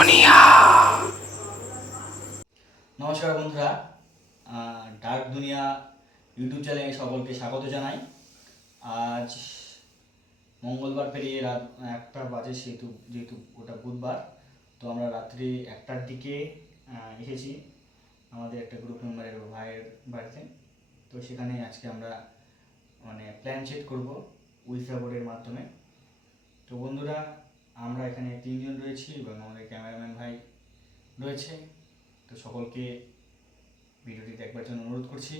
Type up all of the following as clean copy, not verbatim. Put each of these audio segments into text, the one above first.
দুনিয়া। নমস্কার বন্ধুরা, ডার্ক দুনিয়া ইউটিউব চ্যানেলে সকলকে স্বাগত জানাই। আজ মঙ্গলবার পেরিয়ে রাত 1টা বাজে, যেহেতু ওটা বুধবার, তো আমরা রাত্রি 1টার দিকে এসেছি আমাদের একটা গ্রুপ মেম্বারের ভাইয়ের বাড়িতে। তো সেখানে আজকে আমরা প্ল্যান সেট করবো উইসা বোর্ডের মাধ্যমে। তো বন্ধুরা, আমরা এখানে 3জন রয়েছি এবং আমাদের ক্যামেরাম্যান ভাই রয়েছে। তো সকলকে ভিডিওটি দেখবার জন্য অনুরোধ করছি।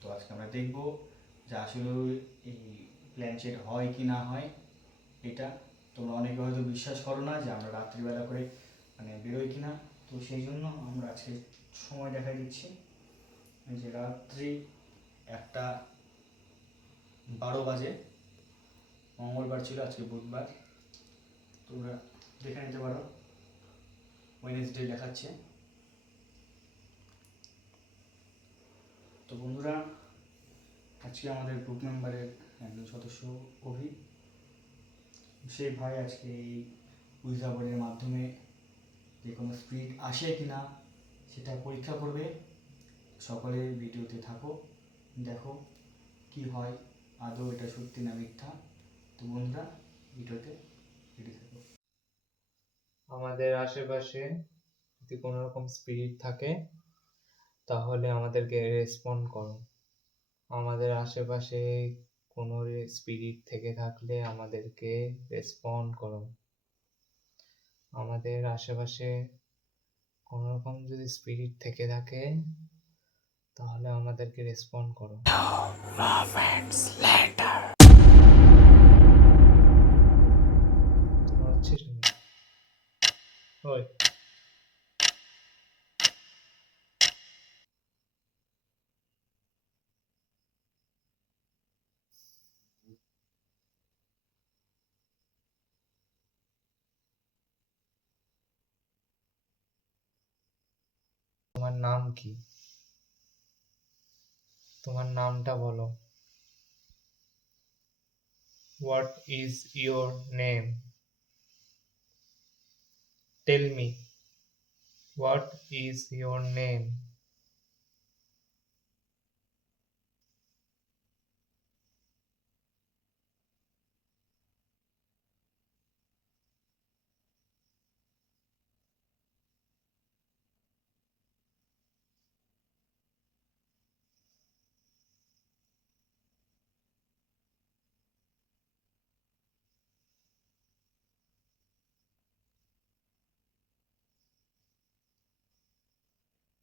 তো আজকে আমরা দেখব যে আসলে এই প্ল্যান সেট হয় কি না হয়। এটা তোমরা অনেকে হয়তো বিশ্বাস করো না যে আমরা রাত্রিবেলা করে বেরোই কিনা। তো সেই জন্য আমরা আজকে সময় দেখা দিচ্ছি যে রাত্রি 1:12 বাজে। মঙ্গলবার ছিল, আজকে বুধবার। তোমরা দেখে নিতে পারো, ওয়েডনেসডে দেখাচ্ছে। তো বন্ধুরা, আজকে আমাদের গ্রুপ মেম্বারের একজন সদস্য অভি, সেই ভাই আজকে এই উইজা বোর্ডের মাধ্যমে যে কোনো স্পিড আসে কি না সেটা পরীক্ষা করবে। সকলে ভিডিওতে থাকো, দেখো কি হয়, আদৌ এটা সত্যি না মিথ্যা। তো বন্ধুরা, ভিডিওতে রেডি থাকো। আমাদের আশেপাশে যদি কোনো রকম স্পিরিট থাকে তাহলে আমাদেরকে রেসপন্ড করো। আমাদের আশেপাশে কোনো স্পিরিট থেকে থাকলে আমাদেরকে রেসপন্ড করো। আমাদের আশেপাশে কোনো রকম যদি স্পিরিট থেকে থাকে তাহলে আমাদেরকে রেসপন্ড করো। তোমার হচ্ছে ওই তোমার নাম কি? তোমার নামটা বলো। What is your name? Tell me, what is your name?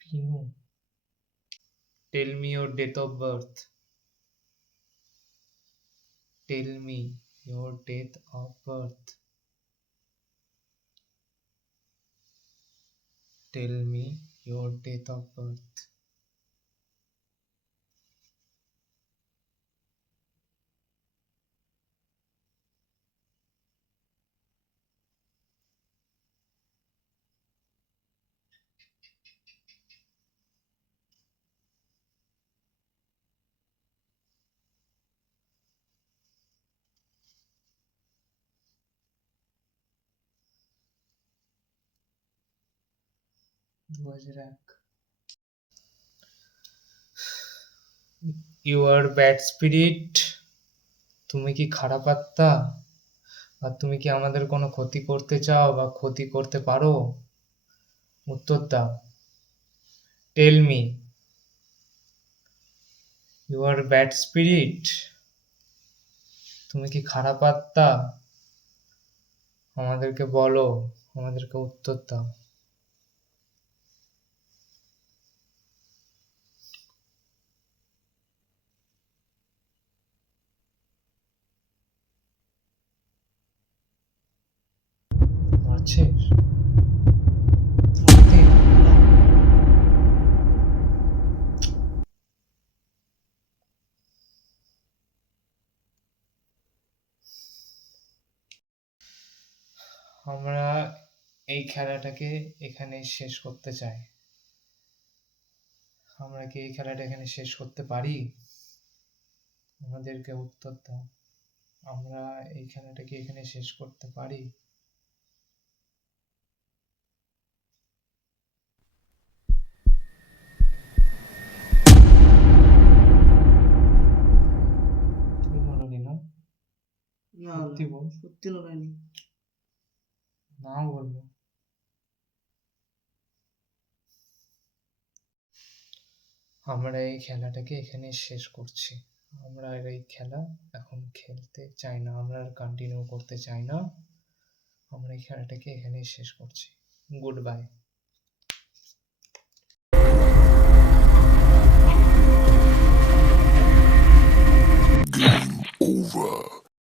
Pinu. Tell me your date of birth. Tell me your date of birth. Tell me your date of birth. You are bad spirit. তুমি কি খারাপ আত্মা? আর তুমি কি আমাদের কোনো ক্ষতি করতে চাও বা ক্ষতি করতে পারো? উত্তর দাও। Tell me. You are bad spirit. তুমি কি খারাপ আত্মা? আমাদেরকে বলো, আমাদেরকে উত্তর দাও। মারছিস? সত্যি? আমরা এই খেলাটাকে এখানে শেষ করতে চাই। আমরা কি এই খেলাটা এখানে শেষ করতে পারি? আমাদেরকে উত্তর দাও। আমরা এই খেলাটা কি এখানে শেষ করতে পারি? না সত্যি বল। সত্যি লড়াইনি। না বলবো। আমরা এই খেলাটাকে এখানে শেষ করছি। আমরা আর এই খেলা এখন খেলতে চাই না, আমরা আর কন্টিনিউ করতে চাই না। আমরা এই খেলাটাকে এখানেই শেষ করছি। Good bye. Game over.